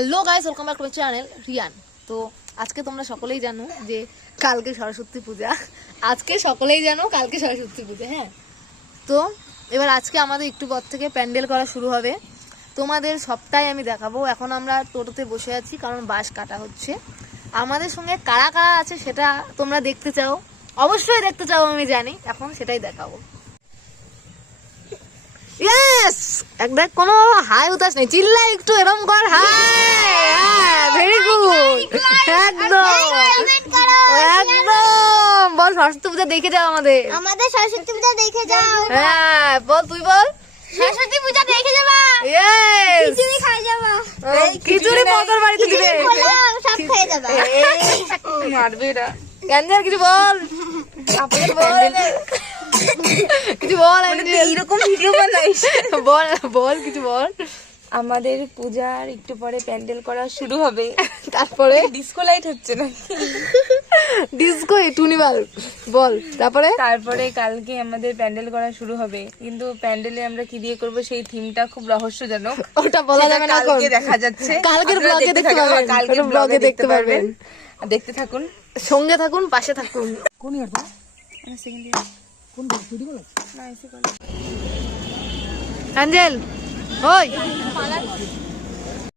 Hello guys, welcome back to my channel Riyan. তো আজকে তোমরা সকলেই জানো যে কালকে সরস্বতী পূজা। আজকে সকলেই জানো কালকে সরস্বতী পূজা। হ্যাঁ, তো এবার আজকে আমাদের একটু পর থেকে প্যান্ডেল করা শুরু হবে। তোমাদের সবটাই আমি দেখাবো। এখন আমরা টোটোতে বসে আছি কারণ বাস কাটা হচ্ছে। আমাদের সঙ্গে কারা কারা আছে সেটা তোমরা দেখতে চাও, অবশ্যই দেখতে চাও, আমি জানি। এখন সেটাই দেখাবো। ইয়েস, একদম কোনো হাই উতাস নেই, চিল্লা একটু এরকম কর। হাই, ভেরি গুড, একদম একদম। বল সরস্বতী পূজা দেখে যাও আমাদের সরস্বতী পূজা দেখে যাও। হ্যাঁ বল, তুই বল। সরস্বতী পূজা দেখে যাবা। ইয়েস, খিচুড়ি খাই যাবা। খিচুড়ি পকর বাড়িতে দিবে, সব খেয়ে যাবা। মারবে এটা। ক্যান্ডেল কিছু বল, বল কিছু বল। এরকম ভিডিও বানাইস? বল বল কিছু বল। আমাদের পূজার একটু পরে প্যান্ডেল করা শুরু হবে। তারপরে ডিস্কো লাইট হচ্ছে না? ডিস্কো টুনিবাল বল। তারপরে কালকে আমাদের প্যান্ডেল করা শুরু হবে, কিন্তু প্যান্ডেলে আমরা কি দিয়ে করব সেই থিমটা খুব রহস্যজনক। ওটা বলা যাবে না, কালকে দেখা যাচ্ছে। কালকের আপনারা ব্লগে দেখতে পাবেন, কালকের ব্লগে দেখতে পারবেন। দেখতে থাকুন, সঙ্গে থাকুন, পাশে থাকুন। কোন ইয়ারটা? সেকেন্ড ইয়ার কোন স্টুডি কলেজ? না এসে কলেজ। অ্যাঞ্জেল ওই